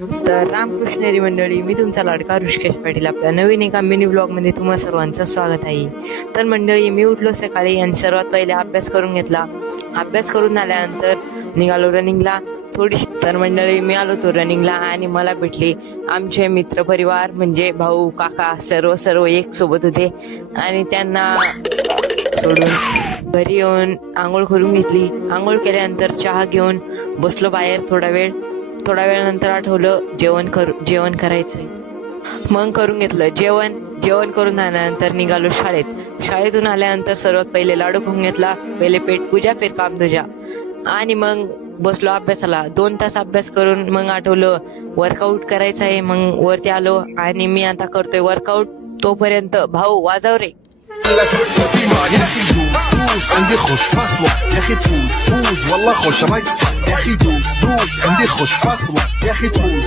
तर रामकृष्णरी मंडळी, मी तुमचा लाडका ऋषिकेश पाटील आपल्या नवीन एका मिनी ब्लॉग मध्ये तुम्हा सर्वांचं स्वागत आहे. तर मंडळी, मी उठलो सकाळी आणि सर्वात पहिले अभ्यास करून घेतला. अभ्यास करून आल्यानंतर निघालो रनिंगला थोडीशी. तर मंडळी, मी आलो तो रनिंगला आणि मला भेटले आमचे मित्र परिवार म्हणजे भाऊ काका सर्व एक सोबत होते आणि त्यांना सोडून घरी येऊन आंघोळ करून घेतली. आंघोळ केल्यानंतर चहा घेऊन बसलो बाहेर थोडा वेळ नंतर आठवलं जेवण करायचंय. मग करून घेतलं जेवण करून आल्यानंतर निघालो शाळेतून आल्यानंतर सर्वात पहिले लाडू खाऊन घेतला. पहिले पेट पूजा फिर काम तुझा आणि मग बसलो अभ्यासाला. 2 तास अभ्यास करून मग आठवलं वर्कआउट करायचं आहे. मग वरती आलो आणि मी आता करतोय वर्कआउट. तोपर्यंत भाऊ वाजव रे. هلا سويت فيما يا اخي دوس عندي خوش فاصلة يا اخي تفوز والله خوش رايك صح يا اخي دوس عندي خوش فاصلة يا اخي تفوز